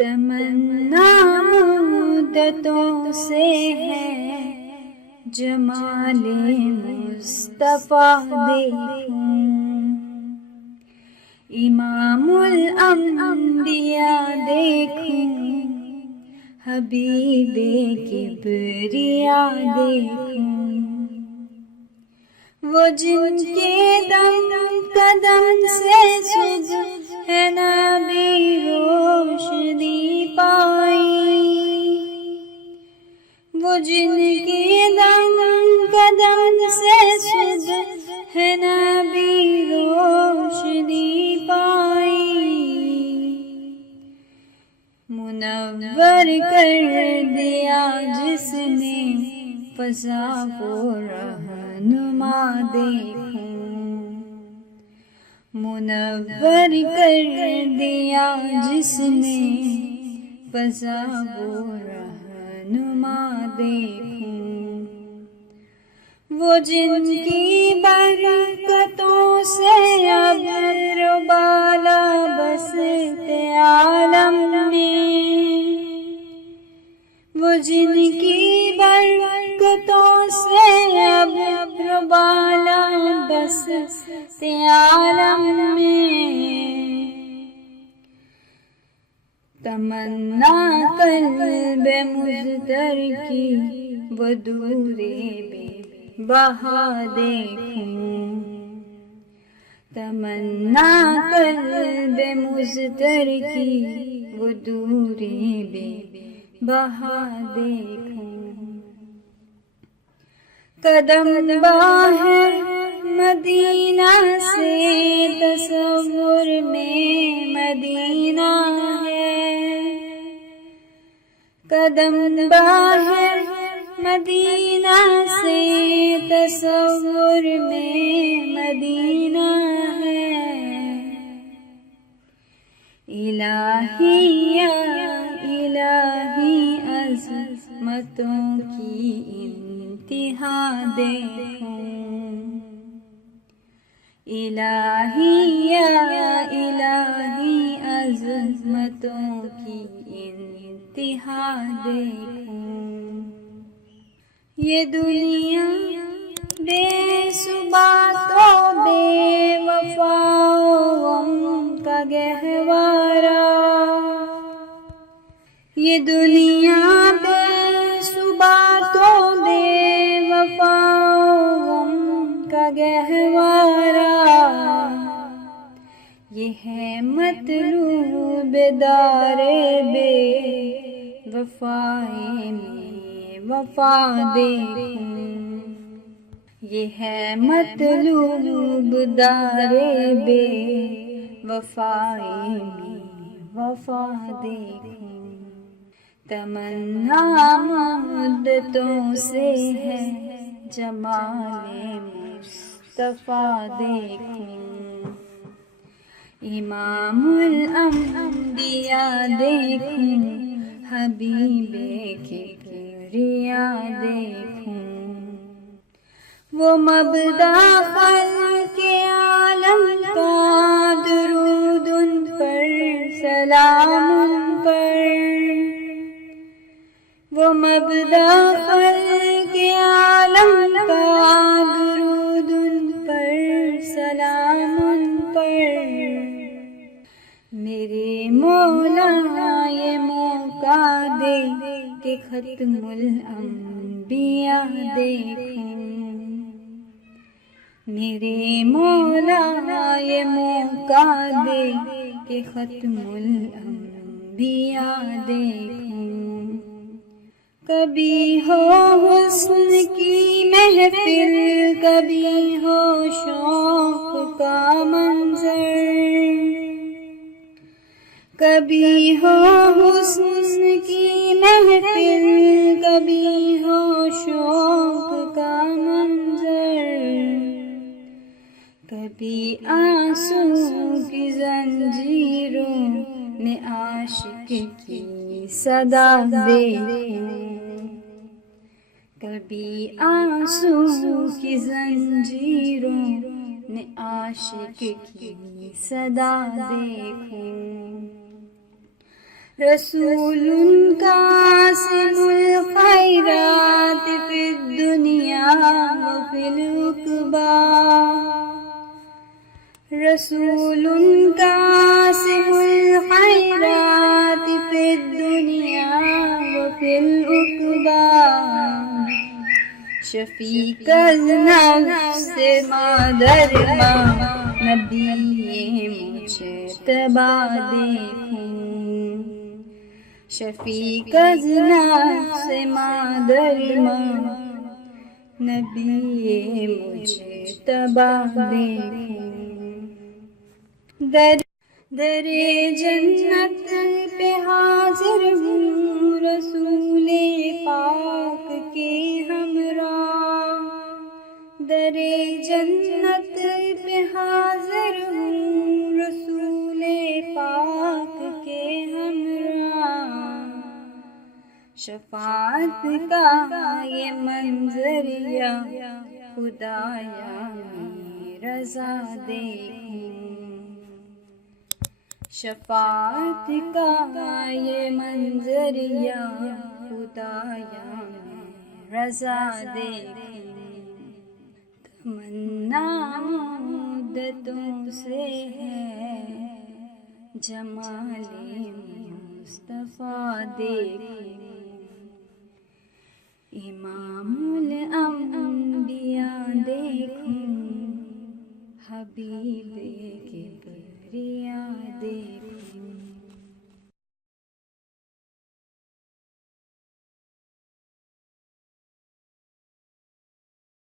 تمنا مدتوں سے ہے جمال مصطفیٰ دیکھوں، امام الانبیاء دیکھوں، حبیب کبریا دیکھوں، وہ جن کے دم قدم سے صبح ہے نبی روشنی پائی، وہ جن کے دم قدم سے صبح ہے نبی روشنی پائی، منور کر دیا جس نے فضا کو رہنما دیکھوں، منور کر دیا جس نے فضا کو رہنما دیکھوں، وہ جن کی برکتوں سے ابر و بالا بستے عالم میں، وہ جن کی برکتوں سے ابر و بالا بستے عالم میں، تمنا قلب مضطر کی وہ دورے بے بہا دیکھوں، تمنا قلب مضطر کی وہ دورے بے بہا دیکھوں، قدم باہر مدینہ سے تصور میں مدینہ ہے، قدم باہر مدینہ سے تصور میں مدینہ ہے، الہی یا الہی عظمتوں کی انتہا دیکھوں، الہی یا الہی عظمتوں کی انتہا دیکھوں، یہ دنیا بے صبح تو بے وفا غم کا گہوارہ، یہ دنیا بے صبح تو بے وفا غم کا گہوارہ، یہ ہے مطلوب دار بے وفائی میں وفا دیکھوں، یہ ہے مطلوب دار بے وفائی میں وفا دیکھوں، تمنا مدتوں سے ہے جمال مصطفیٰ دیکھوں، امام الانبیاء دیکھوں، حبیب کبریا دیکھوں، وہ مبدا خلق عالم کا درود ان پر سلام ان پر، وہ مبدا خلق عالم کا درود ان پر سلام ان پر، میرے مولا یہ موقع دے کہ ختم الانبیاء دیکھوں، میرے مولا یہ موقع دے کہ ختم الانبیاء دیکھوں، کبھی ہو حسن کی محفل، کبھی ہو شوق کا منظر، کبھی ہو حسن کی محفل، کبھی ہو شوق کا منظر، کبھی آنسو کی زنجیروں میں عاشق کی صدا دیکھوں، کبھی آنسو کی زنجیروں میں عاشق کی صدا دیکھوں، رسول قاسم الخيرات في الدنيا وفي العقبى رسول قاسم الخيرات في الدنيا وفي العقبى شفیق نفس مادر ماں نبی مجھے تبا دیکھوں شفیق نفس مادر ماں نبی مجھے تبا دیکھوں در جنت پہ حاضر ہوں رسول پاک کے ہمراہ در جنت پہ حاضر ہوں رسول پاک کے ہمراہ شفاعت کا یہ منظر یا خدایا میں رضا دیکھوں شفاعت کا یہ منظر یا خدایا میں رضا دیکھوں تمنا مدتوں سے ہے جمال مصطفیٰ دیکھوں امام الانبیاء دیکھوں حبیب کبریا دیکھوں